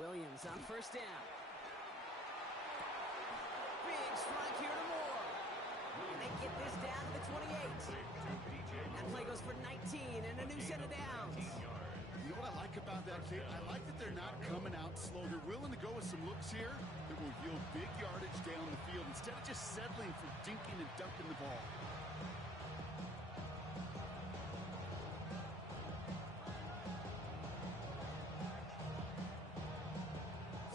Williams on first down. Big strike here to Moore. And they get this down to the 28. That play goes for 19 and a new set of downs. You know what I like about that kick? I like that they're not coming out slow. They're willing to go with some looks here that will yield big yardage down the field instead of just settling for dinking and dumping the ball.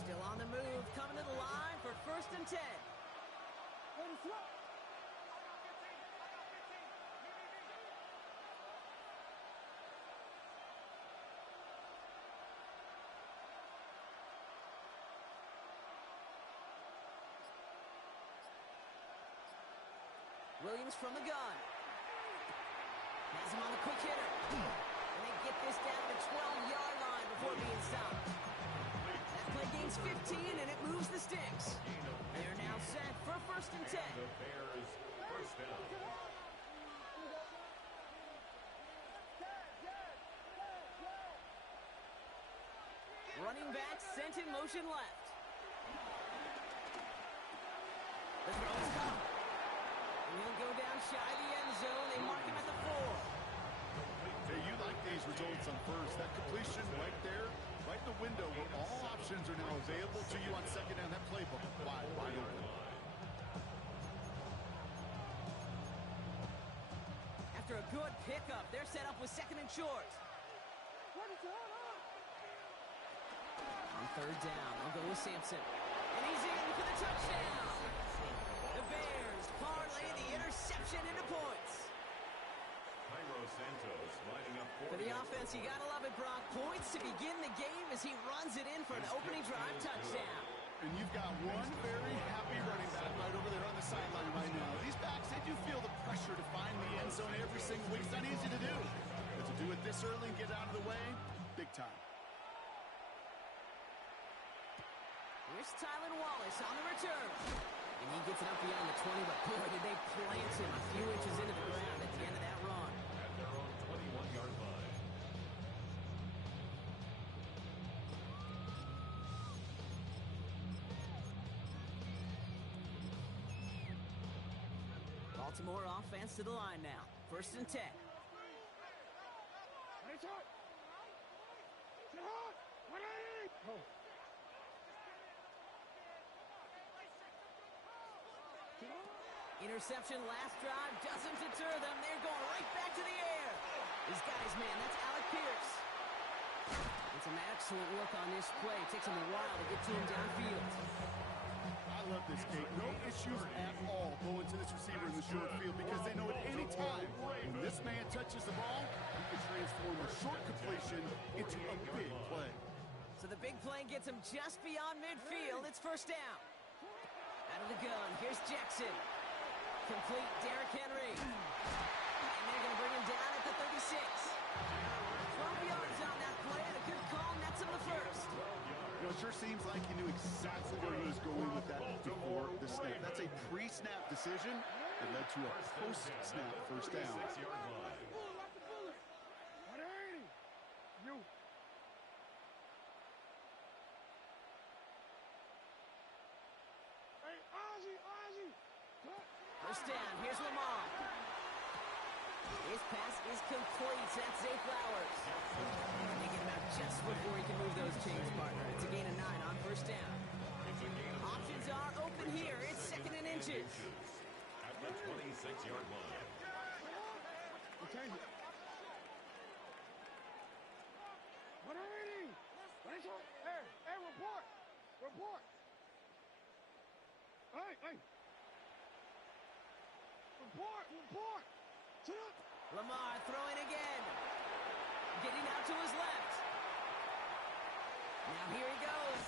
Still on the move, coming to the line for 1st and 10. Williams from the gun. Has him on the quick hitter. And they get this down to the 12-yard line before being stopped. That play gains 15, and it moves the sticks. They're now set for 1st and 10. The Bears, first down. Running back sent in motion left. The throw is caught. And he'll go down shy of the end zone. They mark him at the 4. Hey, you like these results on first. That completion right there, right in the window where all options are now available to you on second down. That playbook wide open. After a good pickup, they're set up with 2nd and short. On 3rd down, they'll go with Sampson. And he's in for the touchdown. The Bears parlay the interception into points. Santos lining up for the offense, you gotta love it, Brock. Points to begin the game as he runs it in for an opening drive touchdown. And you've got one very happy running back right over there on the sideline right now. These backs, they do feel the pressure to find the end zone every single week. It's not easy to do. But to do it this early and get out of the way, big time. Here's Tylan Wallace on the return. And he gets it up beyond the 20, but boy, did they plant him a few inches into the ground at the end of that run. At their own 21-yard line. Baltimore offense to the line now. 1st and 10. Interception last drive doesn't deter them. They're going right back to the air. He's got his man. That's Alec Pierce. And some excellent work on this play. It takes him a while to get to him downfield. I love this, Kate. No issues at all going to this receiver in the short field because they know at any time when this man touches the ball, he can transform a short completion into a big play. So the big play gets him just beyond midfield. It's 1st down. Out of the gun, here's Jackson. Complete Derrick Henry. And they're going to bring him down at the 36. 12 yards on that play, and a good call nets him the 1st. You know, it sure seems like he knew exactly where he was going with that before the snap. That's a pre-snap decision that led to a post-snap 1st down. First down, here's Lamar. His pass is complete. That's Zay Flowers. And they get him out just before he can move those chains, partner. It's a gain of 9 on 1st down. Options are open here. It's 2nd and inches. At the 26-yard line. Okay. Hey, report. Hey. Report. Lamar throwing again. Getting out to his left. Now here he goes.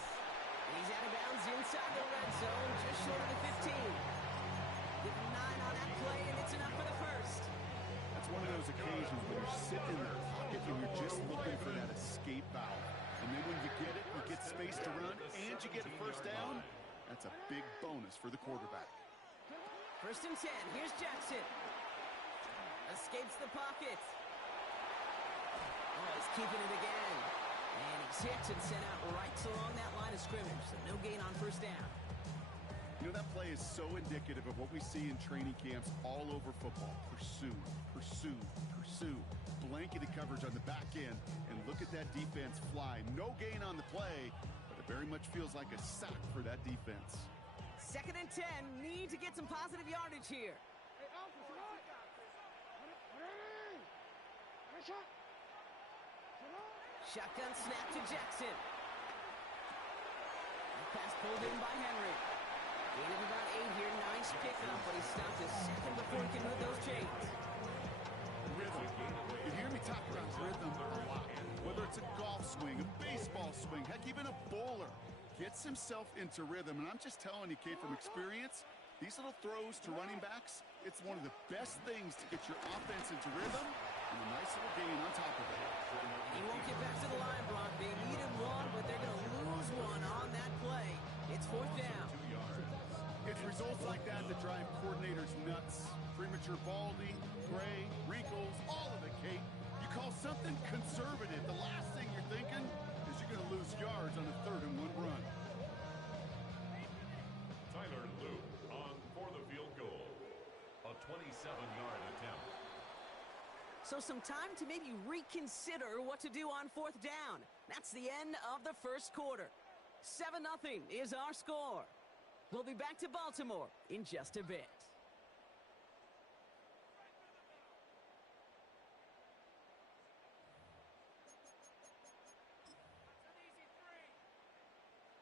He's out of bounds inside the red zone, just short of the 15. Give him 9 on that play, and it's enough for the 1st. That's one of those occasions where you're sitting in the pocket and you're just looking for that escape valve. And then when you get it, you get space to run, and you get a 1st down. That's a big bonus for the quarterback. 1st and 10. Here's Jackson. Escapes the pocket. Oh, he's keeping it again. And And he's hit and sent out right along that line of scrimmage, so no gain on first down. You know, that play is so indicative of what we see in training camps all over football. Pursue, pursue, pursue. Blanketed coverage on the back end, and look at that defense fly. No gain on the play, but it very much feels like a sack for that defense. 2nd and 10, need to get some positive yardage here. Hey, Alpha, come on. Nice shot. Shotgun snap to Jackson. Pass pulled in by Henry. Gain of about 8 here. Nice pickup, but he stopped a second before he can move those chains. Rhythm. You hear me talk about rhythm a lot. Whether it's a golf swing, a baseball swing, heck, even a bowler gets himself into rhythm. And I'm just telling you, kid, from experience, these little throws to running backs, it's one of the best things to get your offense into rhythm, and a nice little gain on top of it. He won't get back to the line, Brock. They needed one, but they're going to lose one on that play. It's 4th down. It's results like that that drive coordinators nuts. Premature balding, gray, wrinkles, all of it, Kate. You call something conservative, the last thing you're thinking is you're going to lose yards on a 3rd and 1 run. Tyler Luke on for the field goal. A 27-yard attempt. So some time to maybe reconsider what to do on 4th down. That's the end of the first quarter. 7-0 is our score. We'll be back to Baltimore in just a bit.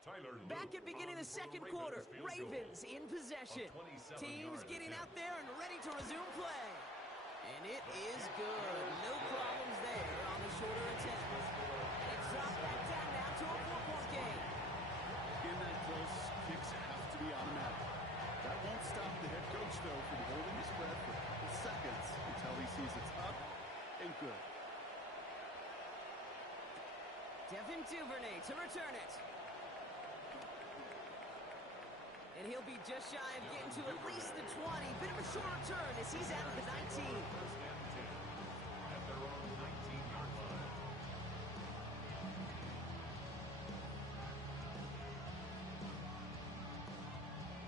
Tyler Luke Back at beginning of the second quarter. Ravens in possession. Teams getting out there and ready to resume play. And it is good. No problems there on the shorter attempt. It's dropped back down now to a 4-point game. In that close, kicks have to be automatic. That won't stop the head coach, though, from holding his breath for a couple seconds until he sees it's up and good. Devin Duvernay to return it. And he'll be just shy of getting to at least the 20. Bit of a short return as he's out of the 19. First and 10 at their own 19-yard line.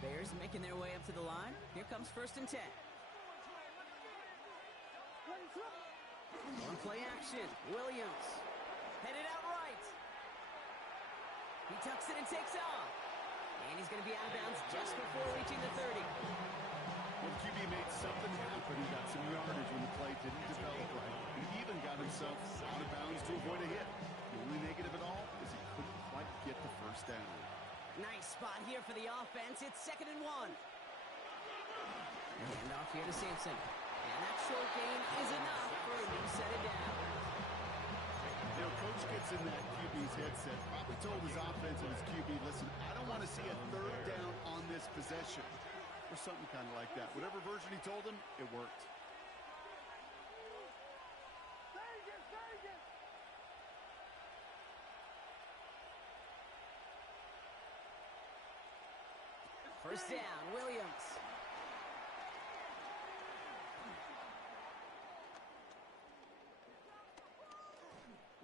Bears making their way up to the line. Here comes 1st and 10. On play action, Williams. Headed out right. He tucks it and takes off. And he's going to be out of bounds just before reaching the 30. Well, QB made something happen. He got some yardage when the play didn't develop right. He even got himself out of bounds to avoid a hit. The only negative at all is he couldn't quite get the first down. Nice spot here for the offense. It's 2nd and 1. And off here to Sampson. And that short gain is enough for a new set it down. You know, coach gets in that QB's headset, probably told his offense and his QB, listen, I don't want to see a 3rd down on this possession. Or something kind of like that. Whatever version he told him, it worked. First down, Williams.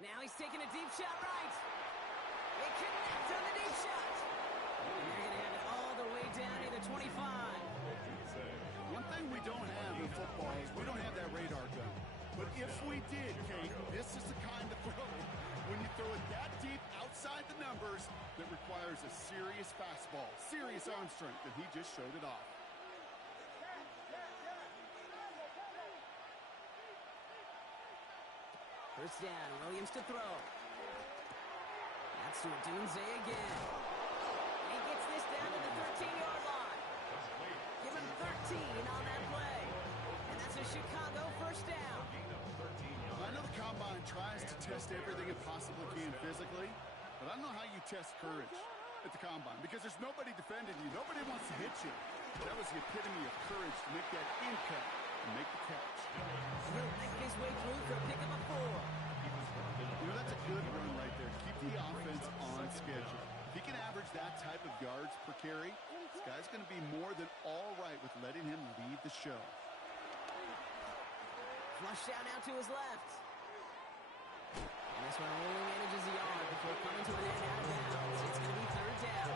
Now he's taking a deep shot right. They connect on the deep shot. And they're going to have it all the way down to the 25. One thing we don't have in football is we don't have that radar gun. But if we did, Kate, this is the kind of throw, when you throw it that deep outside the numbers, that requires a serious fastball, serious arm strength, and he just showed it off. First down, Williams to throw. That's to Dunze again. He gets this down to the 13-yard line. Give him 13 on that play. And that's a Chicago first down. I know the Combine tries to test everything it possibly can physically, but I don't know how you test courage at the Combine because there's nobody defending you. Nobody wants to hit you. That was the epitome of courage to make that in cut and make the catch. He'll make his way through for a pickup of 4. You know, that's a good run right there. Keep the offense on schedule. If he can average that type of yards per carry, this guy's going to be more than all right with letting him lead the show. Flushed out now to his left. And this one rolling in edges the yard before coming to an end out of bounds. It's going to be third down.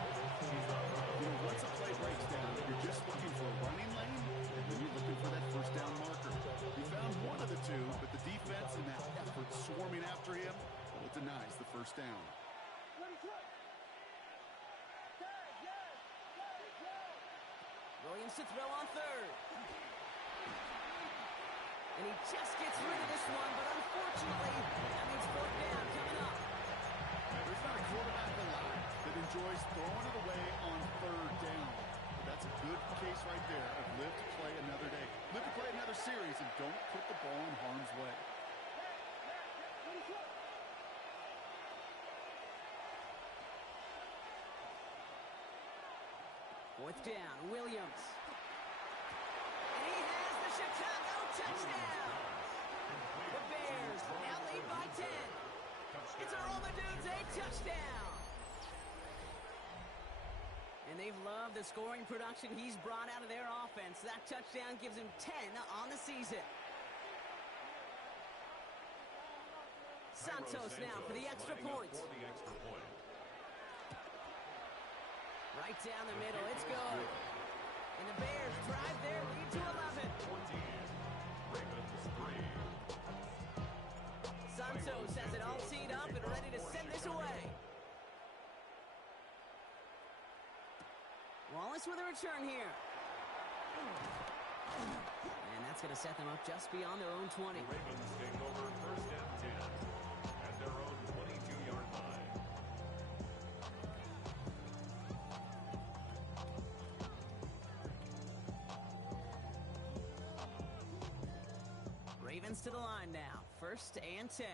You know, once a play breaks down, you're just looking for a running lane, and then you're looking for that first down marker. He found one of the two, but the defense in that effort swarming after him, well, it denies the first down. Williams to throw on third. And he just gets rid of this one, but unfortunately, that means fourth down coming up. There's not a quarterback alive that enjoys throwing it away on third down. But that's a good case right there of live to play another day. Live to play another series, and don't put the ball in harm's way. Fourth down, Williams. And he has the Chicago touchdown. The Bears now lead by 10. It's a roll the dudes, a touchdown. And they've loved the scoring production he's brought out of their offense. That touchdown gives him 10 on the season. Santos now for the extra point. Right down the middle, it's good. And the Bears drive their lead to 11. Santos has it all teed up and ready to send this away. Wallace with a return here. And that's going to set them up just beyond their own 20. The Ravens take over first and 10 at their own 22-yard line. Ravens to the line now. First and 10.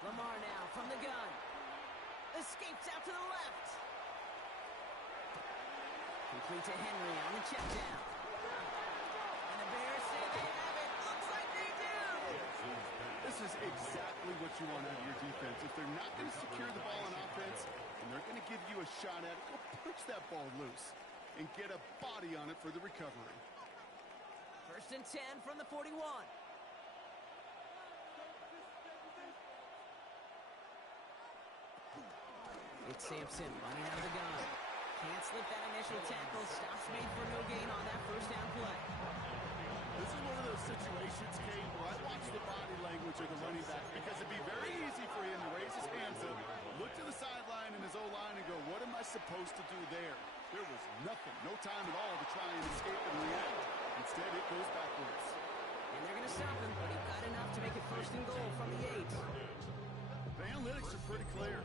Lamar now from the gun. Escapes out to the left. Complete to Henry on the check down. And the Bears say they have it. Looks like they do. This is exactly what you want out of your defense. If they're not going to secure the ball on offense, and they're going to give you a shot at it, go push that ball loose and get a body on it for the recovery. First and 10 from the 41. It's Sampson running out of the gun. Can't slip that initial tackle. Stops made for no gain on that first down play. This is one of those situations, Kate, where I watch the body language of the running back because it'd be very easy for him to raise his hands up, look to the sideline and his O-line and go, what am I supposed to do there? There was nothing, no time at all to try and escape and react. Instead, it goes backwards. And they're going to stop him, but he got enough to make it first and goal from the 8. The analytics are pretty clear.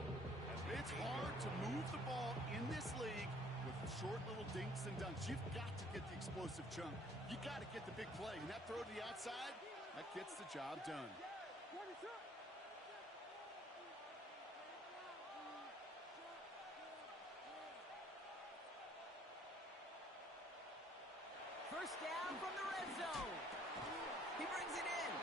It's hard to move the ball in this league with short little dinks and dunks. You've got to get the explosive chunk. You got to get the big play. And that throw to the outside, that gets the job done. First down from the red zone. He brings it in.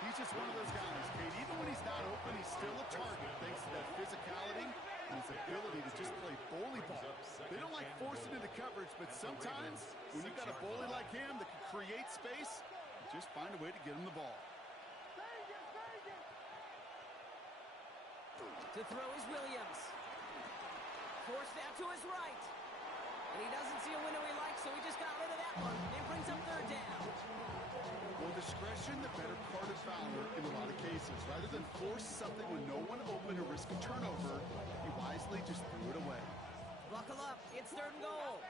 He's just one of those guys, Kate. Even when he's not open, he's still a target thanks to that physicality and his ability to just play bully ball. They don't like forcing into coverage, but sometimes when you've got a bully like him that can create space, just find a way to get him the ball. To throw is Williams. Forced out to his right. And he doesn't see a window he likes, so he just got rid of that one. It brings up third down. Well, discretion, the better part of valor in a lot of cases. Rather than force something with no one open or risk a turnover, he wisely just threw it away. Buckle up. It's third and goal.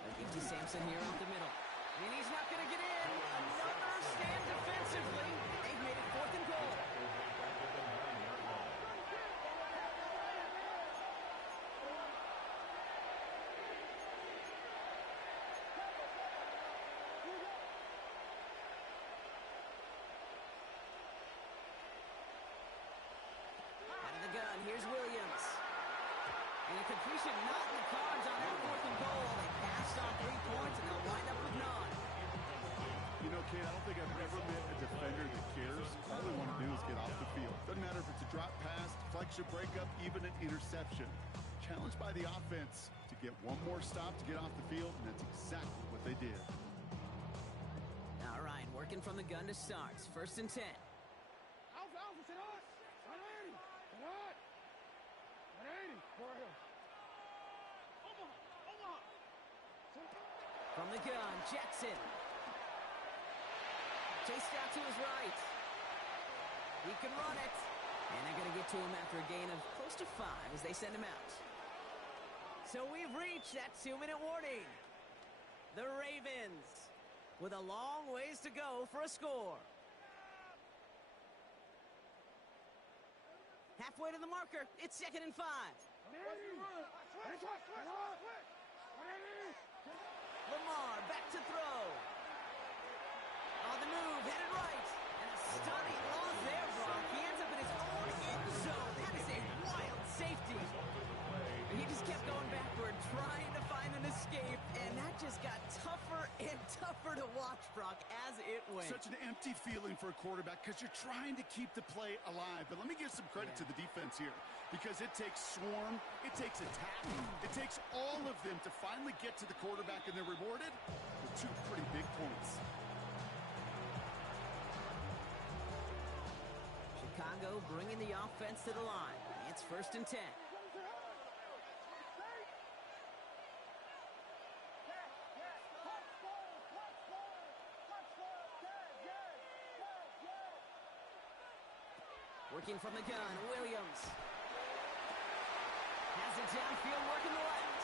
They'll give to Sampson here out the middle. And he's not going to get in. Another stand defensively. They've made it fourth and goal. Here's Williams. And a completion not in the cards on that fourth and goal. They passed on 3 points, and they'll wind up with none. You know, Kate, I don't think I've ever met a defender that cares. All they want to do is get off the field. Doesn't matter if it's a drop pass, deflection, breakup, even an interception. Challenged by the offense to get one more stop to get off the field, and that's exactly what they did. All right, working from the gun to start. 1st and 10. Alpha, Alpha, sit on. 180. Sit on. 180. Go ahead. Omaha. From the gun, Jackson. Chased out to his right. He can run it. And they're going to get to him after a gain of close to 5 as they send him out. So we've reached that 2-minute warning. The Ravens with a long ways to go for a score. Halfway to the marker. It's 2nd and 5. Lamar back to throw. On the move, headed right. And a stunning loss there, Brock. He ends up in his own end zone. That is a wild safety. He just kept going backward, trying to find an escape, and that just got tougher and tougher to watch, Brock, as it went. Such an empty feeling for a quarterback because you're trying to keep the play alive. But let me give some credit to the defense here because it takes swarm, it takes attack, it takes all of them to finally get to the quarterback, and they're rewarded with 2 pretty big points. Chicago bringing the offense to the line. It's 1st and 10. Working from the gun, Williams. Has it downfield, working the left.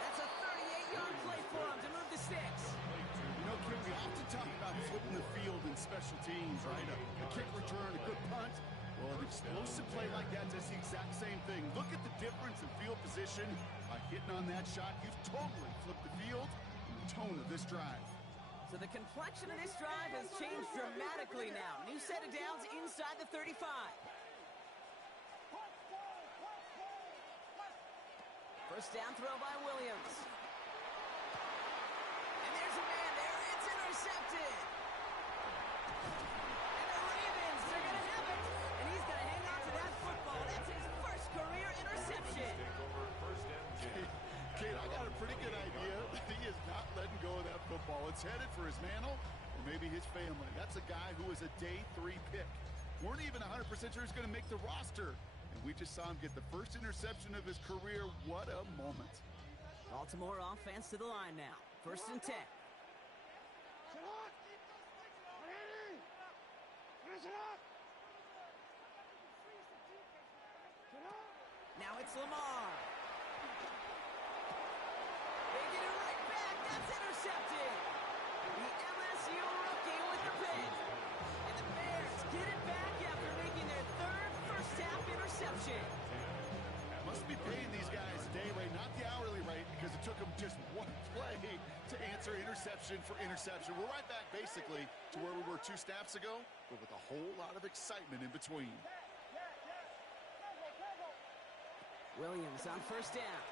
That's a 38-yard play for him to move the sticks. You know, Kim, we often talk about flipping the field in special teams, right? A kick return, a good punt. Well, an explosive play like that does the exact same thing. Look at the difference in field position. By hitting on that shot, you've totally flipped the field and the tone of this drive. So the complexion of this drive has changed dramatically now. New set of downs inside the 35. First down throw by Williams. And there's a man there. It's intercepted. And the Ravens, they're going to have it. And he's going to hang on to that football. That's his first career interception. Kate, I got a pretty good idea. He is not letting go of that football. It's headed for his mantle or maybe his family. That's a guy who was a day 3 pick. Weren't even 100% sure he's going to make the roster. And we just saw him get the first interception of his career. What a moment. Baltimore offense to the line now. 1st and 10. Now it's Lamar. They get it right back. That's intercepted. The MSU rookie with the pick. And the Bears get it back after making their 3rd first-half interception. Must be paying these guys day rate, not the hourly rate, because it took them just 1 play to answer interception for interception. We're right back, basically, to where we were 2 snaps ago, but with a whole lot of excitement in between. Williams on 1st down.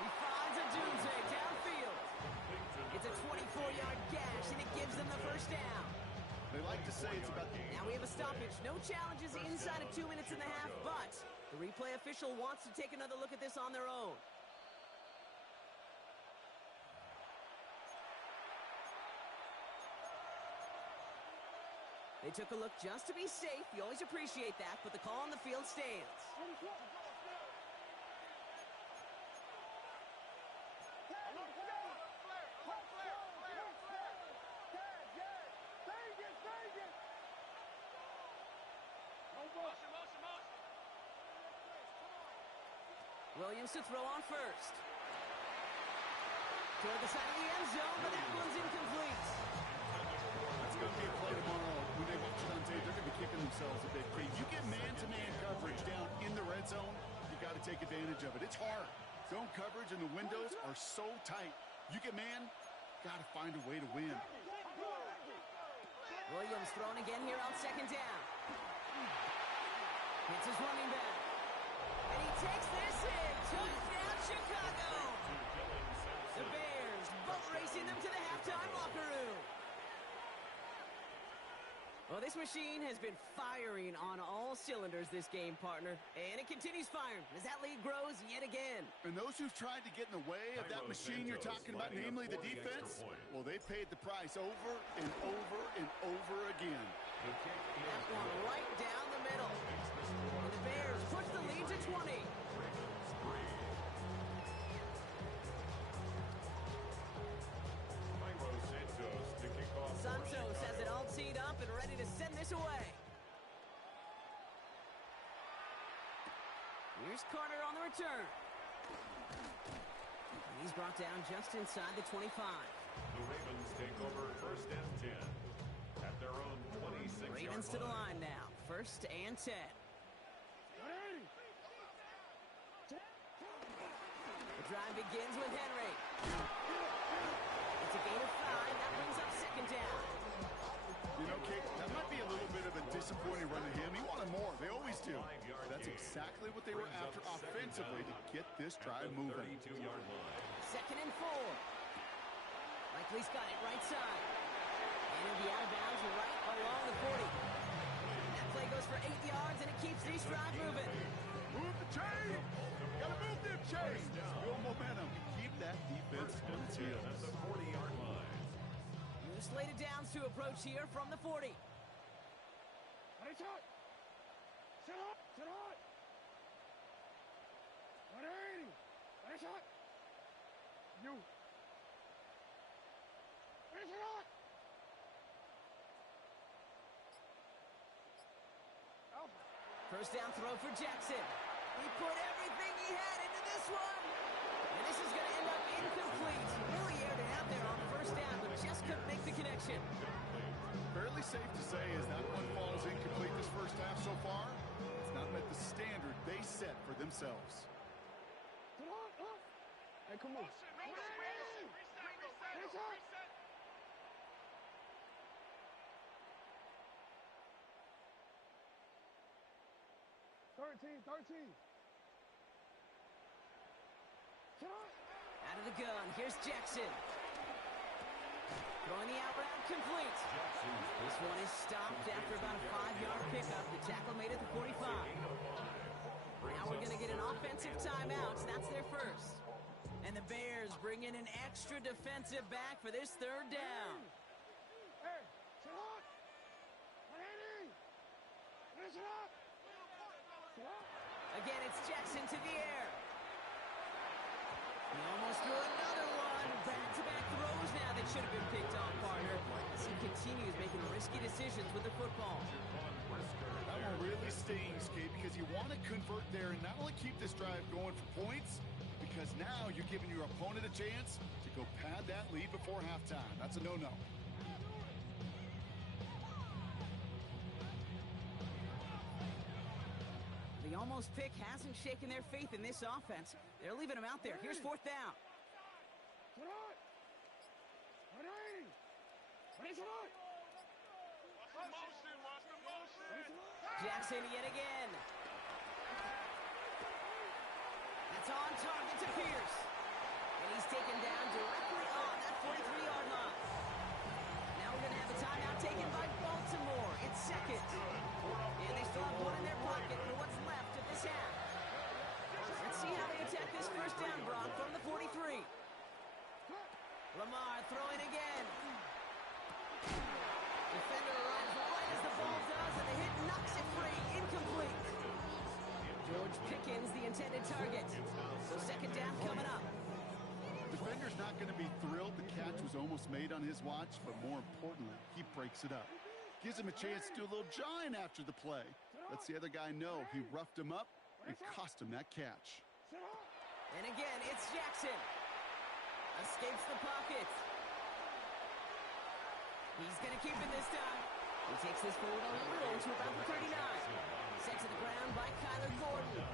He finds a doomsday downfield. It's a 24-yard gash, and it gives them the 1st down. They like to say it's about the... Now we have a stoppage. No challenges inside of 2 minutes and a half, but the replay official wants to take another look at this on their own. They took a look just to be safe. You always appreciate that, but the call on the field stands. Williams to throw on 1st. Toward the side of the end zone, but that one's incomplete. That's going to be a play tomorrow. When they watch it on tape, they're going to be kicking themselves a bit. You get man-to-man coverage down in the red zone, you got to take advantage of it. It's hard. Zone coverage and the windows are so tight. You get man, got to find a way to win. Williams thrown again here on 2nd down. Hits his running back. And he takes this in. Touchdown, Chicago. The Bears boat racing them to the halftime locker room. Well, this machine has been firing on all cylinders this game, partner. And it continues firing as that lead grows yet again. And those who've tried to get in the way of that machine you're talking about, namely the defense, well, they paid the price over and over and over again. That one right down the middle. And the Bears push the lead to 20. Santos has it all teed up and ready to send this away. Here's Carter on the return. And he's brought down just inside the 25. The Ravens take over 1st and 10 at their own 26-yard line. Ravens to the line now. 1st and 10. The drive begins with Henry. It's a gain of 5. That brings up 2nd down. You know, Kate, that might be a little bit of a disappointing run to him. He wanted more. They always do. That's exactly what they were after offensively to get this drive moving. 2nd and 4. Likely's got it right side. And it'll be out of bounds right along the 40. That play goes for 8 yards, and it keeps this drive moving. Move the chain! Gotta move them chains! Build momentum. Keep that defense on its heels. At the 40-yard line. New slated downs to approach here from the 40. Ready, shot! Sit hot! Sit hot! 180! Ready, shot! You! Ready, shot! Alpha! 1st down throw for Jackson. He put everything he had into this one. And this is going to end up incomplete. Really aired it out there on 1st down, but just couldn't make the connection. Fairly safe to say as that one falls incomplete this 1st half so far, it's not met the standard they set for themselves. Sit hot! Up! Hey, come on! Reset! 13. Out of the gun, here's Jackson. Throwing the out route complete. This one is stopped after about a 5-yard pickup. The tackle made it to 45. Now we're going to get an offensive timeout. That's their first. And the Bears bring in an extra defensive back for this 3rd down. Hey, sit hot! 180! Finish it up! Again, it's Jackson to the air. He almost threw another one. Back-to-back throws now that should have been picked off, partner. As he continues making risky decisions with the football. That one really stings, Kate, because you want to convert there and not only keep this drive going for points, because now you're giving your opponent a chance to go pad that lead before halftime. That's a no-no. The almost pick hasn't shaken their faith in this offense. They're leaving him out there. Here's 4th down. Sit hot! 180! Ready, sit hot! Jackson yet again. That's on target to Pierce. And he's taken down directly on that 43-yard line. Now we're going to have a timeout taken by Baltimore. It's 2nd. And they still have one in their pocket for what's left of this half. Let's see how they attack this 1st down, Brock, from the 43. Lamar throwing again. Defender arrives right as the ball does, and the hit knocks it free. Incomplete. George Pickens, the intended target. So 2nd down coming up. Defender's not going to be thrilled the catch was almost made on his watch, but more importantly, he breaks it up. Gives him a chance to do a little jawing after the play. Lets the other guy know he roughed him up and cost him that catch. And again, it's Jackson. Escapes the pocket. He's going to keep it this time. He takes this forward a little to about the 39. Sent to the ground by Kyler Gordon.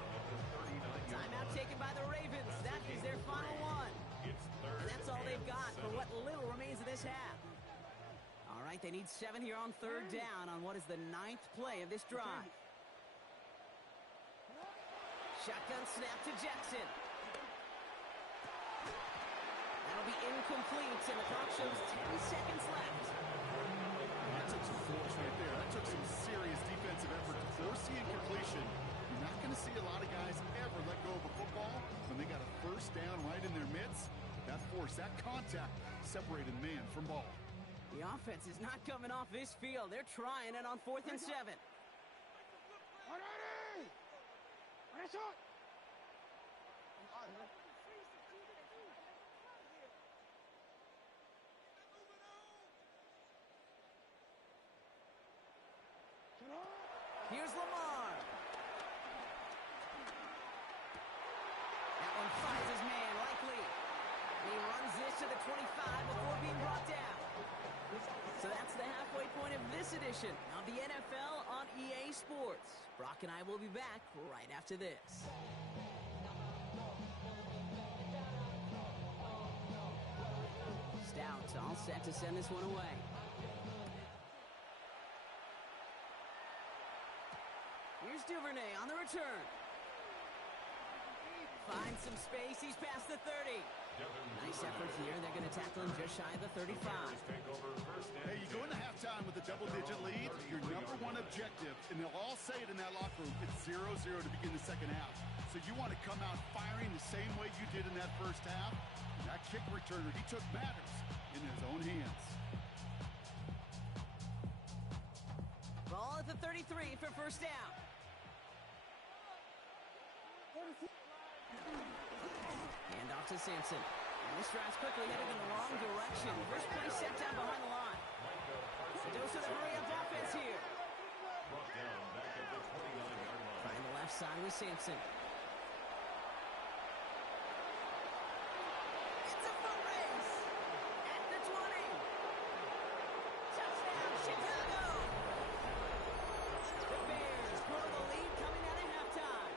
Timeout taken by the Ravens. That is their final one. And that's all they've got for what little remains of this half. All right, they need 7 here on 3rd down on what is the 9th play of this drive. Shotgun snap to Jackson. That'll be incomplete, and the clock shows 10 seconds left. That took some force right there. That took some serious defensive effort to force the incompletion. You're not going to see a lot of guys ever let go of a football when they got a first down right in their midst. That force, that contact, separated man from ball. The offense is not coming off this field. They're trying it on 4th and 7. Here's Lamar. That one finds his man, likely. He runs this to the 25 before being brought down. So that's the halfway point of this edition of the NFL on EA Sports. Brock and I will be back right after this. Stout all set to send this one away. Here's Duvernay on the return. Finds some space. He's past the 30. Nice effort here. They're going to tackle him just shy of the 35. Hey, you go into halftime with a double-digit lead, your number one objective, and they'll all say it in that locker room, it's 0-0 to begin the second half. So you want to come out firing the same way you did in that first half. And that kick returner, he took matters in his own hands. Ball at the 33 for first down. Hand off to Sampson. And this drive's quickly headed in the wrong direction. First play set down behind the line. A dose of the hurry-up offense here. Find the left side with Sampson. It's a foot race. At the 20. Touchdown, Chicago. The Bears grow the lead coming out of halftime.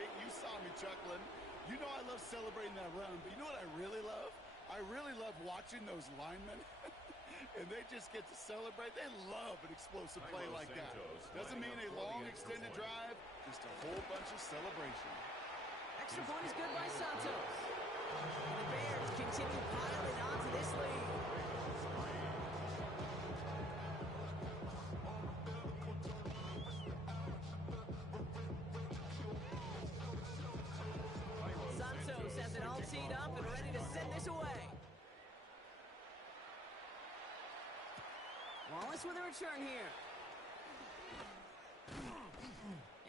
Kate, you saw me chuckling. You know I love celebrating that run, but you know what I really love? I really love watching those linemen, and they just get to celebrate. They love an explosive play like that. Doesn't mean a long extended drive, just a whole bunch of celebration. Extra point is good by Santos. And the Bears continue piling onto this lead. Santos has it all teed up and ready to send this away. Wallace with a return here.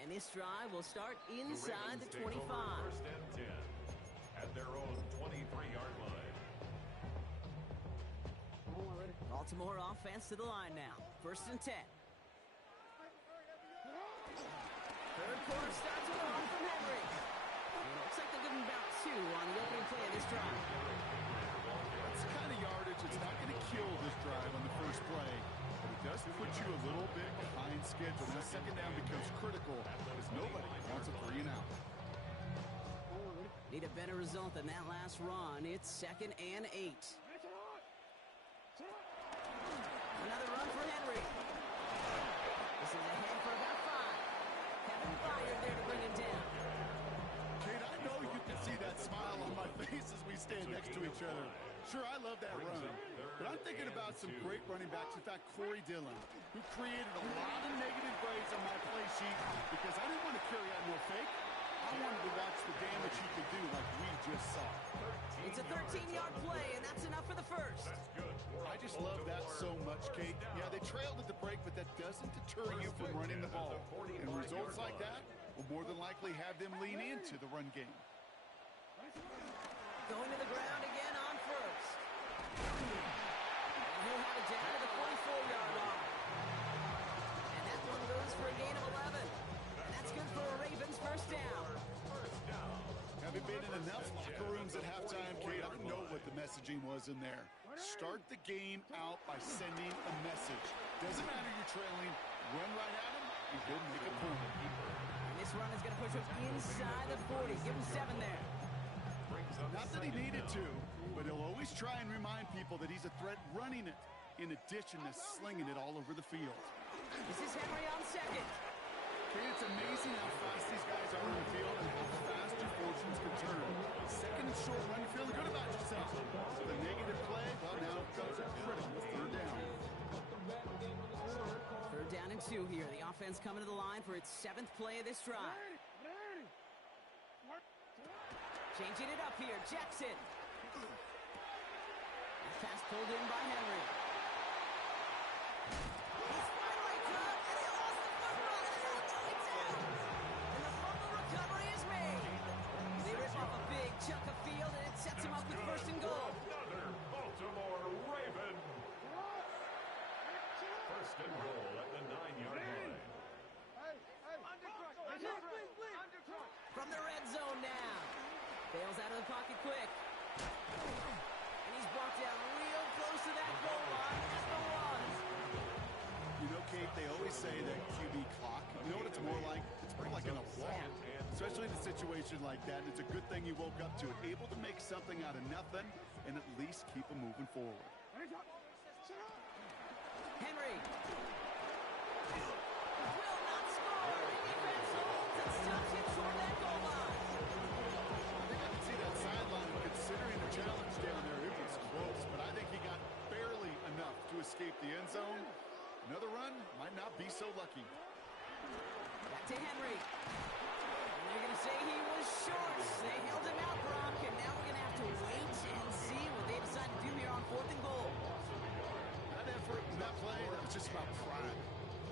And this drive will start inside the 25. First and 10 at their own 23-yard line. Baltimore offense to the line now. First and 10. Third quarter starts with a run from Henry. And it looks like they'll give him about 2 on the opening play of this drive. That's the kind of yardage that's not going to kill this drive on the first play, but it does put you a little bit behind schedule. Now second down becomes critical because nobody wants a 3 and out. Need a better result than that last run. It's 2nd and 8. Another run for Henry. This is ahead for about 5. Kevin Byard there to bring him down. Kate, I know you can see that smile on my face as we stand next to each other. Sure, I love that run, but I'm thinking about some great running backs. In fact, Corey Dillon, who created a lot of negative grades on my play sheet because I didn't want to carry out no fake. I wanted to watch the damage he could do like we just saw. It's a 13-yard play, and that's enough for the first. I just love that so much, Kate. Yeah, they trailed at the break, but that doesn't deter you from running the ball. And results like that will more than likely have them lean into the run game. Going to the ground again on first. And he'll have it down to the 44-yard line. And that one goes for a gain of 11. And that's good for a Ravens first down. Having been in enough locker rooms at halftime, Kate, I know what the messaging was in there. Start the game out by sending a message. Doesn't matter you're trailing, run right at him and go make a point. And this run is going to push him inside the 40. Give him 7 there. Not that he needed to, but he'll always try and remind people that he's a threat running it in addition to slinging it all over the field. This is Henry on second. Okay, it's amazing how fast these guys are in the field and how fast your fortunes can turn. Second and short run, you're feeling good about yourself. So the negative play, well, now comes a critical third down. Third down and 2 here. The offense coming to the line for its 7th play of this drive. Changing it up here, Jackson. Pass pulled in by Henry. He's finally caught, and he lost the football, and they're going down. And the fumble recovery is made. They rip off a big chunk of field, and it sets him up with first and goal. Another Baltimore Raven. First and goal at the 9-yard line. From the red zone now. Bails out of the pocket quick. And he's brought down real close to that goal line at the 1. You know, Kate, they always say that QB clock, you know what it's more like? It's more like in a walk, especially in a situation like that. And it's a good thing you woke up to it, able to make something out of nothing and at least keep them moving forward. Henry. Will not score. The defense holds and stops him toward that goal line. I think I can see that sideline considering the challenge down there. It was close, but I think he got barely enough to escape the end zone. Another run might not be so lucky. Back to Henry. And they're going to say he was short. They held him out, Brock, and now we're going to have to wait and see what they decide to do here on 4th and goal. That effort in that play, that was just about pride.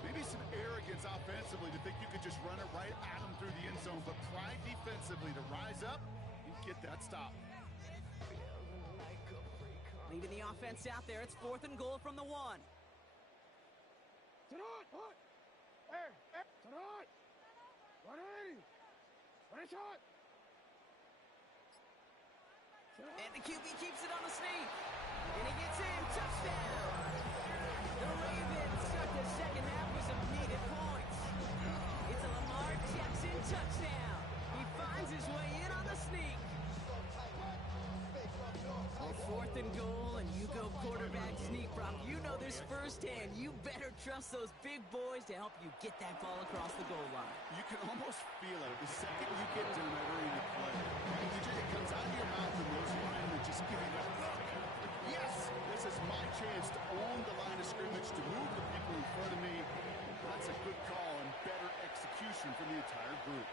Maybe some arrogance offensively to think you could just run it right at him through the end zone, but pride defensively to rise up and get that stop. Leaving the offense out there, it's 4th and goal from the 1. And the QB keeps it on the sneak. And he gets in. Touchdown. The Ravens start the second half with some needed points. It's a Lamar Jackson touchdown. He finds his way in on the sneak. Well, 4th and goal, and you go quarterback sneak, Brock. You know this firsthand. You better trust those big boys to help you get that ball across the goal line. You can almost feel it the second you get to remembering the play. It comes out of your mouth and those linemen just give you that look. Yes, this is my chance to own the line of scrimmage, to move the people in front of me. That's a good call and better execution from the entire group.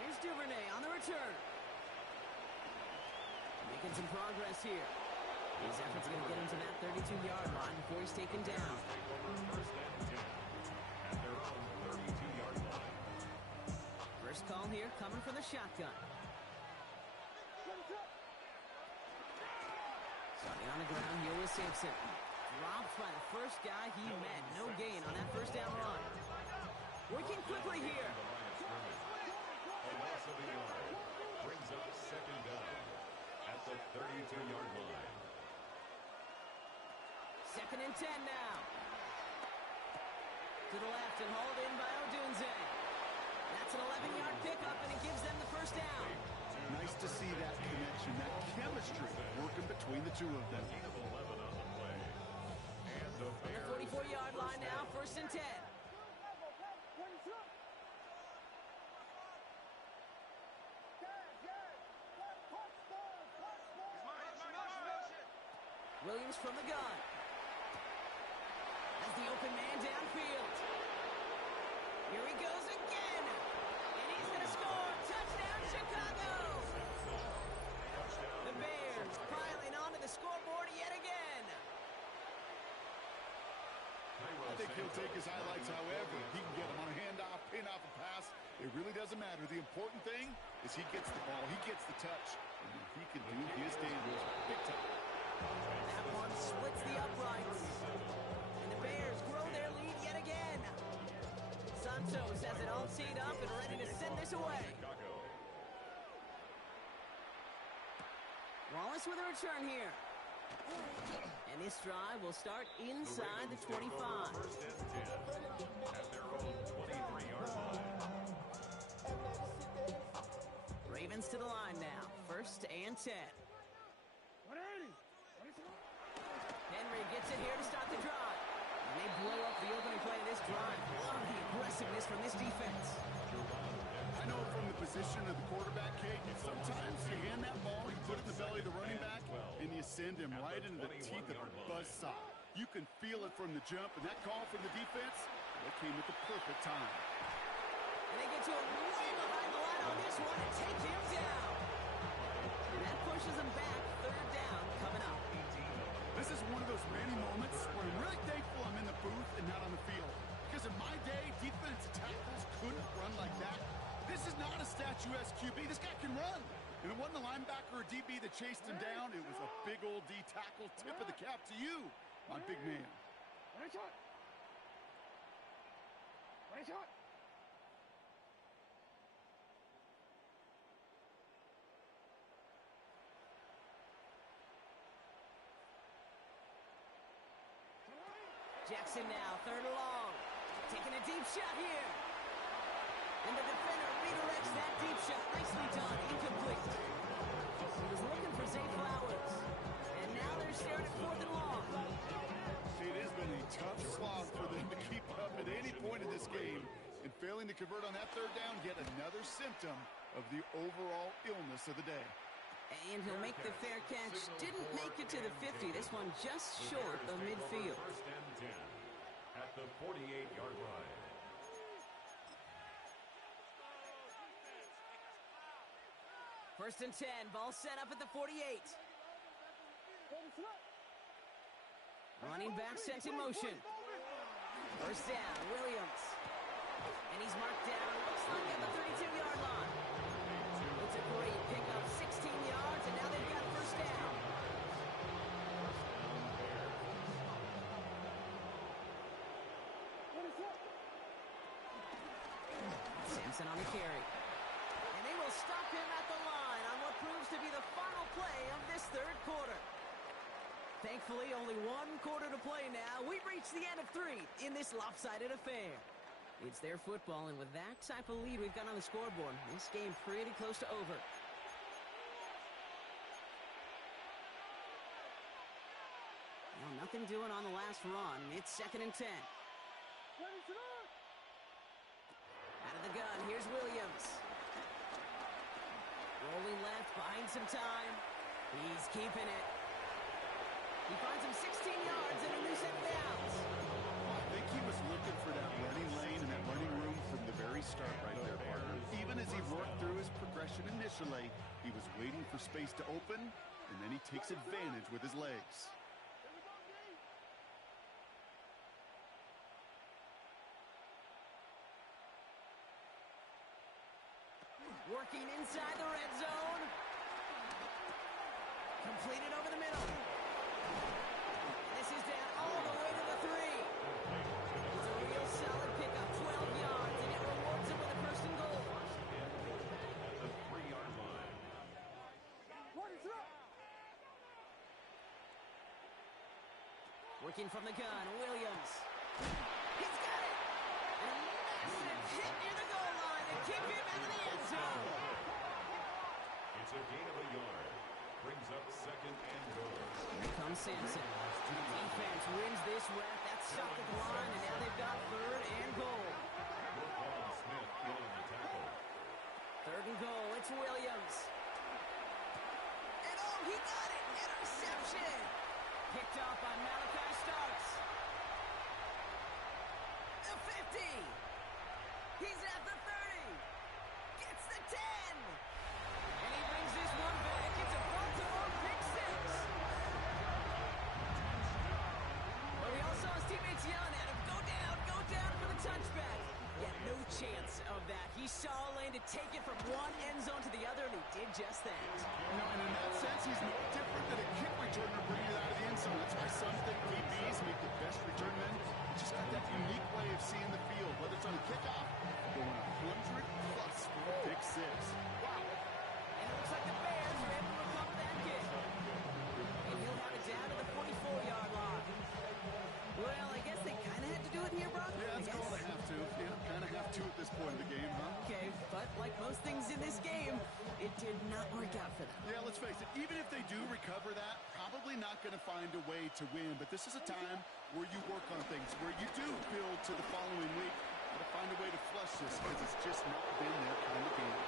Here's Duvernay on the return. Making some progress here. His effort's going to get him to that 32-yard line before he's taken down. First and 10 at their own 32-yard line. First call here coming from the shotgun. Starting on the ground here with Simpson. Dropped by the first guy he met. No gain on that first down run. Working quickly here. A loss of a yard brings up second down at the 32-yard line. Second and 10 now. To the left and hauled in by Odunze. That's an 11-yard pickup, and it gives them the first down. Nice to see that connection, that chemistry working between the two of them. Gain of 11 on the play. And the Bears. 44-yard line now, first and 10. Williams from the gun. As the open man downfield. Here he goes again. And he's going to score. Touchdown, Chicago. The Bears piling onto the scoreboard yet again. I think he'll take his highlights however. He can get them on a handoff, pin off a pass. It really doesn't matter. The important thing is he gets the ball, he gets the touch, and he can do his damage big time. That one splits the uprights. And the Bears grow their lead yet again. Santos has it all teed up and ready to send this away. Wallace with a return here. And this drive will start inside the 25. First and 10 at their own 23-yard line. Ravens to the line now. First and 10. Henry gets it here to start the drive. And they blow up the opening play of this drive. Love the aggressiveness from this defense. position of the quarterback, Kate. Sometimes you hand that ball, you put it in the belly of the running back, and you send him right into the teeth of a buzzsaw. You can feel it from the jump, and that call from the defense, that came at the perfect time. And they get to him way behind the line on this one and take him down. And that pushes him back. Third down coming up. This is one of those many moments where I'm really thankful I'm in the booth and not on the field. Because in my day, defensive tackles couldn't run like that. This is not a statuesque QB. This guy can run. And it wasn't a linebacker or DB that chased him down. It was a big old D tackle. Tip of the cap to you, my big man. Nice shot. Nice shot. Jackson now, third and long. Taking a deep shot here. And the defender redirects that deep shot. Nicely done. Incomplete. He was looking for Zay Flowers. And now they're staring at fourth and long. It has been a tough slog for them to keep up at any point in this game. And failing to convert on that third down, yet another symptom of the overall illness of the day. And he'll make the fair catch. Didn't make it to the 50. This one just short of midfield. First and 10 at the 48-yard line. First and 10. Ball set up at the 48. Running back sent in motion. First down, Williams. And he's marked down. Looks like at the 32-yard line. It's a great pickup. 16 yards, and now they've got first down. Sampson on the carry. And they will stop him at the line on what proves to be the final play of this third quarter. Thankfully, only one quarter to play now. We've reached the end of 3 in this lopsided affair. It's their football, and with that type of lead we've got on the scoreboard, this game pretty close to over. Well, nothing doing on the last run. It's second and 10. Out of the gun, here's Williams. Rolling left, buying some time. He's keeping it. He finds him 16 yards and a new set of downs. I think he was looking for that running lane and that running room from the very start right there, partner. Even as he worked through his progression initially, he was waiting for space to open, and then he takes advantage with his legs. Working inside the red zone. Completed over the middle. And this is down all the way to the 3. It's a real solid pickup, 12 yards, and it rewards him with a first and goal. At the 3-yard line. Working from the gun, Williams. He's got it! And a massive hit near the goal line to kick him out of the end zone. It's a gain of a yard. Brings up second and goal. Here comes Sampson. The defense wins this rep. That's stopped at the line, and now they've got third and goal. Smith killing the tackle. Third and goal, it's Williams. And oh, he got it! Interception! Picked up on Malachi Starks. The 50! He's at the 30! Gets the 10! And he brings this one back. It's a Baltimore pick 6. Well, we all saw his teammates yelling at him, go down for the touchback. Yeah, no chance of that. He saw a lane to take it from one end zone to the other, and he did just that. No, and in that sense, he's no different than a kick returner bringing it out of the end zone. That's why some think DBs make the best return men. Just got that unique way of seeing the field, whether it's on a kickoff, going 100+ for a pick 6. Wow. And it looks like the Bears are able to recover that kick. And he'll have it down to the 44-yard line. Well, I guess they kind of had to do it here, Brock. Yeah, it's called a have to. Yeah, kind of have to at this point in the game, huh? Okay, but like most things in this game, it did not work out for them. Yeah, let's face it, even if they do recover that, probably not going to find a way to win. But this is a time where you work on things, where you do build to the following week. Got to find a way to flush this because it's just not been their kind of game.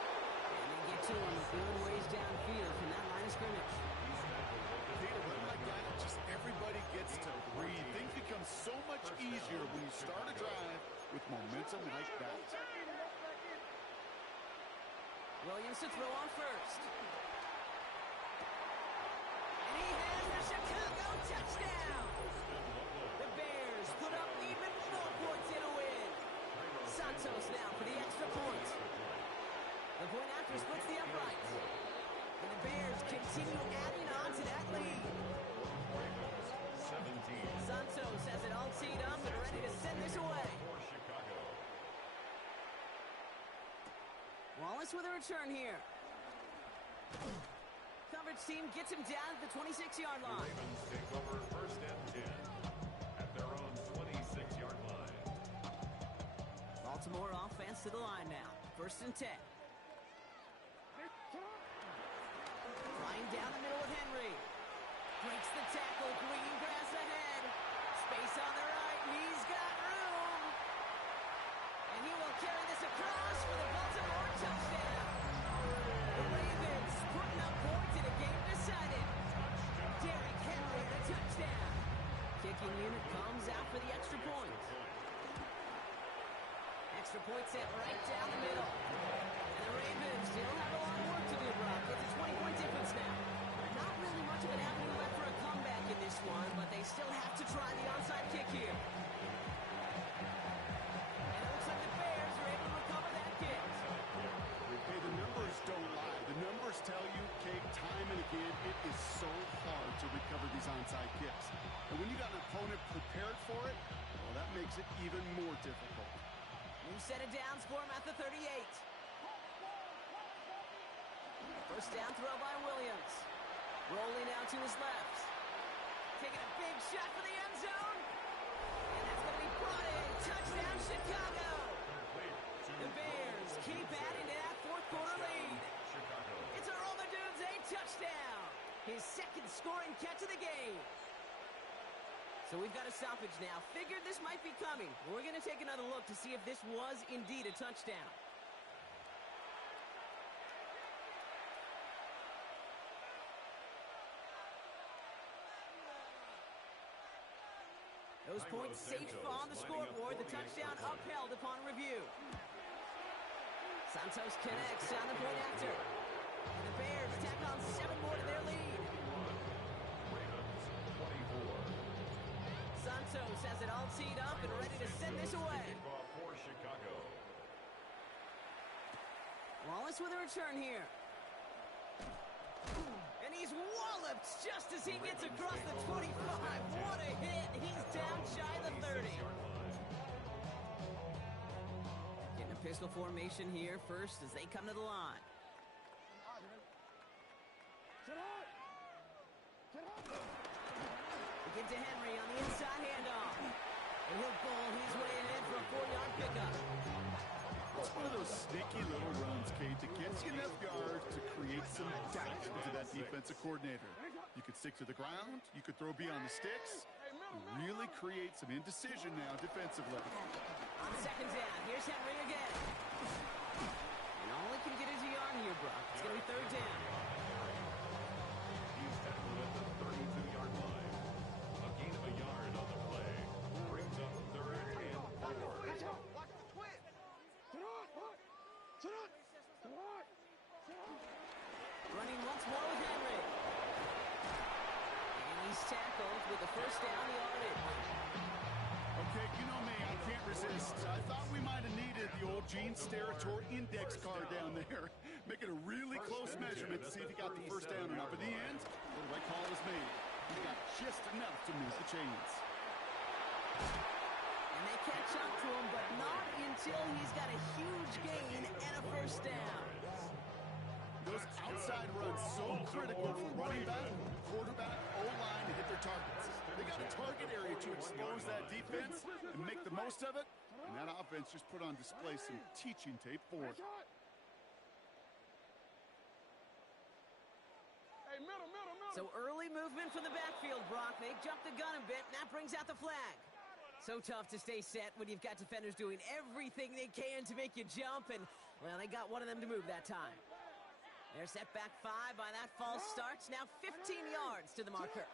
to him, feeling ways downfield from that line of scrimmage. Hey, a run like that, just everybody gets to breathe. Things become so much easier when you start a drive with momentum like that. Williams to throw on first. And he has the Chicago touchdown. The Bears put up even more points in a win. Santos now for the extra point. The point after splits the uprights. And the Bears continue adding on to that lead. 17. Santos has it all teed up and ready to send this away. For Chicago. Wallace with a return here. Coverage team gets him down at the 26-yard The line. Ravens take over first and 10 at their own 26-yard line. Baltimore offense to the line now. First and 10. Flying down the middle with Henry. Breaks the tackle. Green grass ahead. Space on the right. He's got room. And he will carry this across for the Baltimore touchdown. The Ravens putting up points in a game decided. Derrick Henry the touchdown. Kicking unit comes out for the extra point. Extra point set right down the middle. And the Ravens still have a lot of work to do, Brock. It's a 20-point difference now. Not really much of an avenue left for a comeback in this one, but they still have to try the onside kick here. And it looks like the Bears are able to recover that kick. Hey, the numbers don't lie. The numbers tell you, Kate, time and again, it is so hard to recover these onside kicks. And when you got an opponent prepared for it, well, that makes it even more difficult. New set of downs for him at the 38. First down throw by Williams. Rolling out to his left. Taking a big shot for the end zone. And that's going to be brought in. Touchdown, Chicago. The Bears keep adding to that fourth quarter lead. It's a Roller Dudes a touchdown. His second scoring catch of the game. So we've got a stoppage now. Figured this might be coming. We're going to take another look to see if this was indeed a touchdown. Those points safe on the scoreboard. The touchdown upheld upon review. Santos connects on the point after. And the Bears tack on 7 more to their lead. Santos has it all teed up and ready to send this away. For Chicago. Wallace with a return here. And he's walloped just as he gets across the 25. What a hit. He's down shy of the 30. Getting a pistol formation here first as they come to the line. They give to Henry on the inside handoff. And he'll ball his way ahead for a 4-yard pickup. It's one of those sneaky little runs, Kate, that gets you enough yards to create some doubt into that defensive coordinator. You could stick to the ground, you could throw beyond the sticks, and really create some indecision now defensively. On second down, here's Henry again. And all he can get is a yard here, Brock. It's going to be third down. He's tackled at the 32-yard line. A gain of a yard on the play. Brings up third and 4. Running once more with Henry. And he's tackled with the first down yardage. Okay, you know me, I can't resist. I thought we might have needed the old Gene Steratore index card down there. Make it a really close measurement to see if he got the first down or not. But in the end, the right call was made. He got just enough to move the chains. And they catch up to him, but not until he's got a huge gain and a first down. Those outside runs so critical for running back, quarterback, O-line to hit their targets. They got a target area to expose that defense and make the most of it. And that offense just put on display some teaching tape for it. So early movement from the backfield, Brock. They jumped the gun a bit, and that brings out the flag. So tough to stay set when you've got defenders doing everything they can to make you jump, and, well, they got one of them to move that time. They're set back 5 by that false start. Now 15 yards to the marker.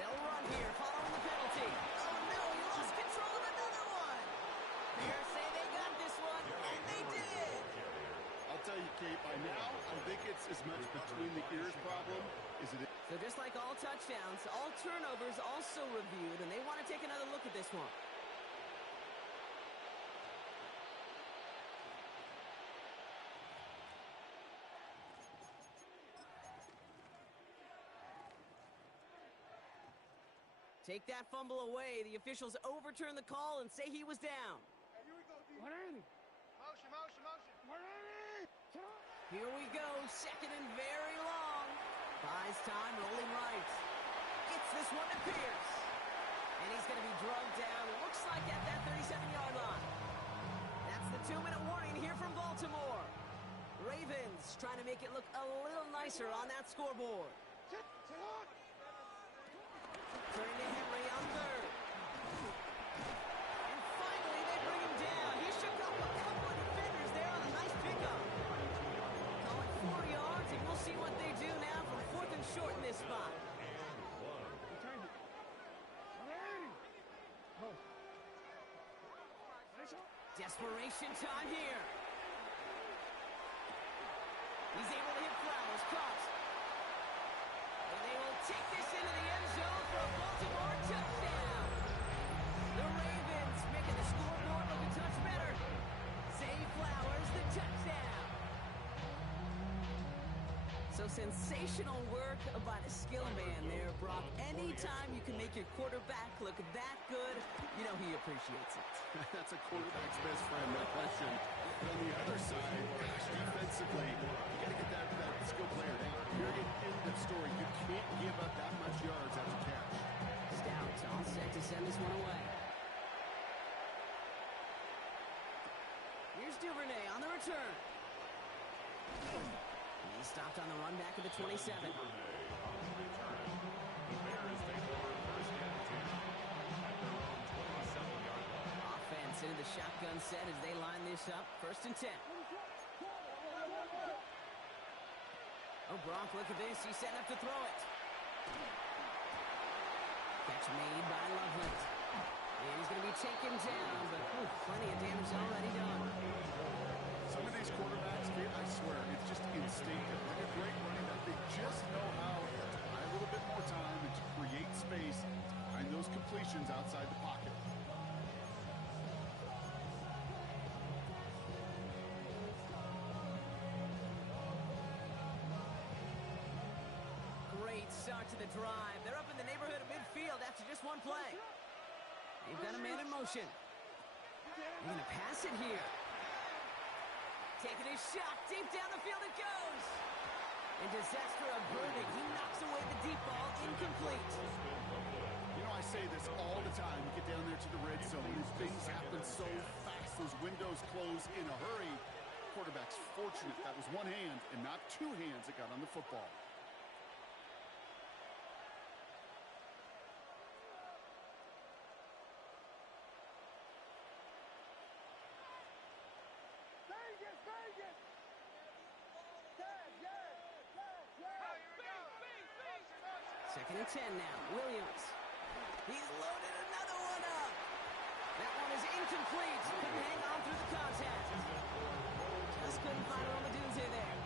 They'll run here following the penalty. Oh, no, he lost control of another one. Bears say they got this one, and they did. I'll tell you, Kate, by now, I think it's as much between the ears problem as it is. So just like all touchdowns, all turnovers also reviewed, and they want to take another look at this one. Take that fumble away. The officials overturn the call and say he was down. Motion, motion, motion. Here we go, second and very long. Buys time, rolling right. Gets this one to Pierce. And he's going to be drugged down, looks like at that 37-yard line. That's the 2-minute warning here from Baltimore. Ravens trying to make it look a little nicer on that scoreboard. Turning to Henry on third. And finally, they bring him down. He shook up a couple of defenders there on a nice pickup. Call it 4 yards, and we'll see what they do now from 4th and short in this spot. Desperation time here. He's able to hit Flowers. Caught. And they will take this into the end zone for a Baltimore touchdown. The Ravens making the scoreboard look a touch better. Zay Flowers, the touchdown. So sensational work by the skill man there, Brock. Anytime you can make your quarterback look that good, you know he appreciates it. That's a quarterback's best friend, no question. But on the other side, gosh, defensively, you got to get that skill player down. Period. End of story. You can't give up that much yards after catch. Stout all set to send this one away. Here's Duvernay on the return. He stopped on the run back at the 27. Offense into the shotgun set as they line this up. 1st and 10. Oh, Brock, look at this. He's setting up to throw it. Catch made by Loveland. And he's going to be taken down, but plenty of damage already done. Some of these quarterbacks, kid, I swear, it's just instinctive. Like a great running back, they just know how to buy a little bit more time and to create space to find those completions outside the pocket. Great start to the drive. They're up in the neighborhood of midfield after just one play. They've got a man in motion. They're going to pass it here. Taking his shot, deep down the field it goes. And disaster averted. He knocks away the deep ball, incomplete. You know, I say this all the time. You get down there to the red zone, and things happen so fast. Those windows close in a hurry. Quarterback's fortunate that was one hand and not two hands that got on the football. Second and 10 now. Williams. He's loaded another one up. That one is incomplete. Couldn't hang on through the contact. Just couldn't find Romadunze there.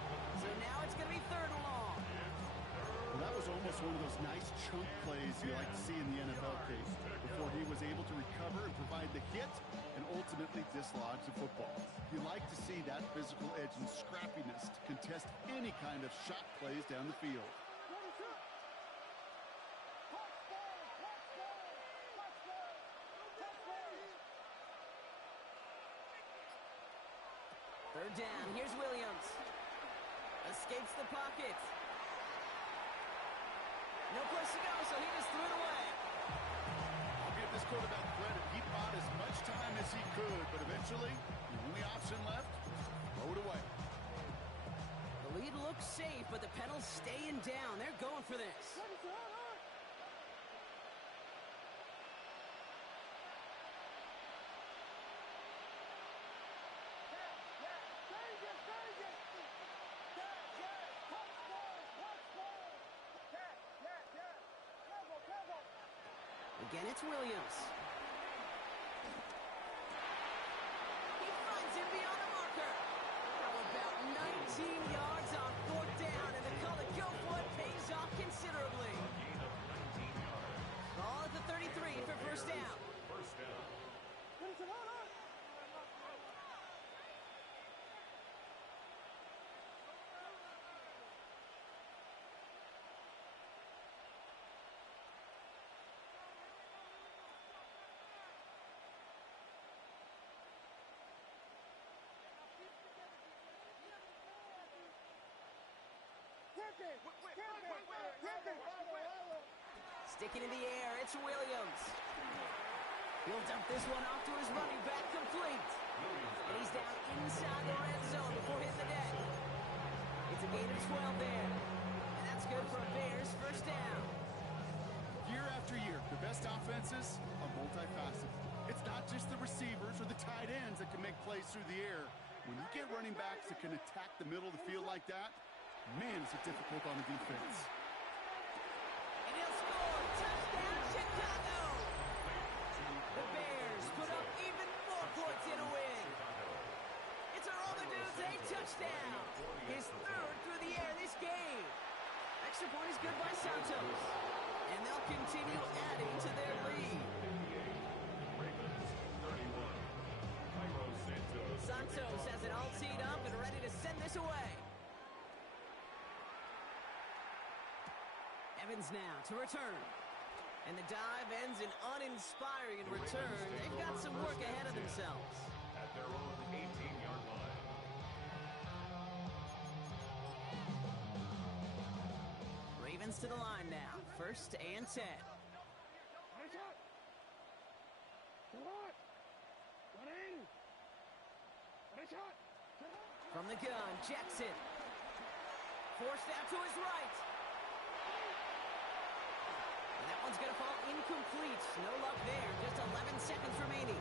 So now it's going to be 3rd and long. Well, that was almost one of those nice chunk plays you like to see in the NFL case before he was able to recover and provide the hit and ultimately dislodge the football. You like to see that physical edge and scrappiness to contest any kind of shot plays down the field. Third down. Here's Williams. Escapes the pocket. No place to go, so he just threw it away. I'll give this quarterback credit. He bought as much time as he could, but eventually, the only option left, throw it away. The lead looks safe, but the Pedals staying down. They're going for this. Again, it's Williams. He finds him beyond the marker. How about 19 yards on fourth down, and the call to go for it pays off considerably. Ball at the 33 for first down. First down. Sticking in the air, it's Williams. He'll dump this one off to his running back, complete. And he's down inside the red zone before hitting the deck. It's a gain of 12 there. And that's good for a Bears first down. Year after year, the best offenses are multifaceted. It's not just the receivers or the tight ends that can make plays through the air. When you get running backs that can attack the middle of the field like that, man, is it difficult on the defense. And he'll score. Touchdown, Chicago. The Bears put up even more points in a win. It's a Romadude's a touchdown. His third through the air this game. Extra point is good by Santos. And they'll continue adding to their lead. Santos has it all teed up and ready to send this away. Evans now to return. And the dive ends in uninspiring return. They've got some work ahead of themselves. At their own 18-yard line. Ravens to the line now. First and 10. From the gun, Jackson. Forced out to his right. And that one's going to fall incomplete. No luck there. Just 11 seconds remaining.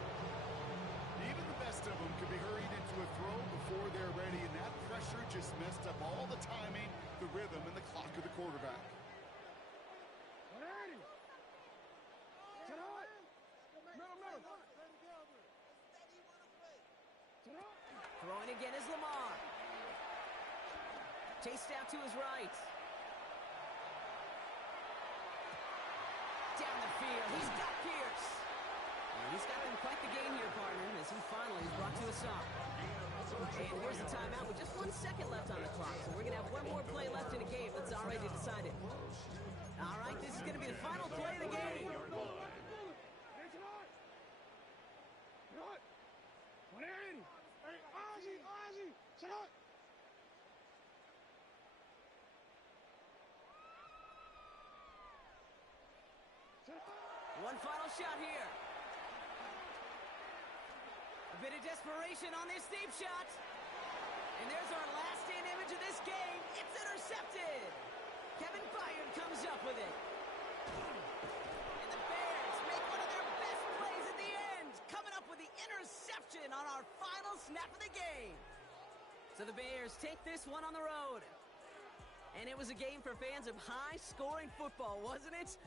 Even the best of them could be hurried into a throw before they're ready, and that pressure just messed up all the timing, the rhythm, and the clock of the quarterback. Throwing again is Lamar. Chased out to his right. Down the field. He's got Pierce. And he's got him quite the game here, partner, as he finally is brought to a stop. And here's the timeout with just 1 second left on the clock. So we're going to have one more play left in the game that's already decided. All right, this is going to be the final play of the game. One final shot here. A bit of desperation on this deep shot. And there's our last in image of this game. It's intercepted. Kevin Byard comes up with it. And the Bears make one of their best plays at the end, coming up with the interception on our final snap of the game. So the Bears take this one on the road. And it was a game for fans of high-scoring football, wasn't it?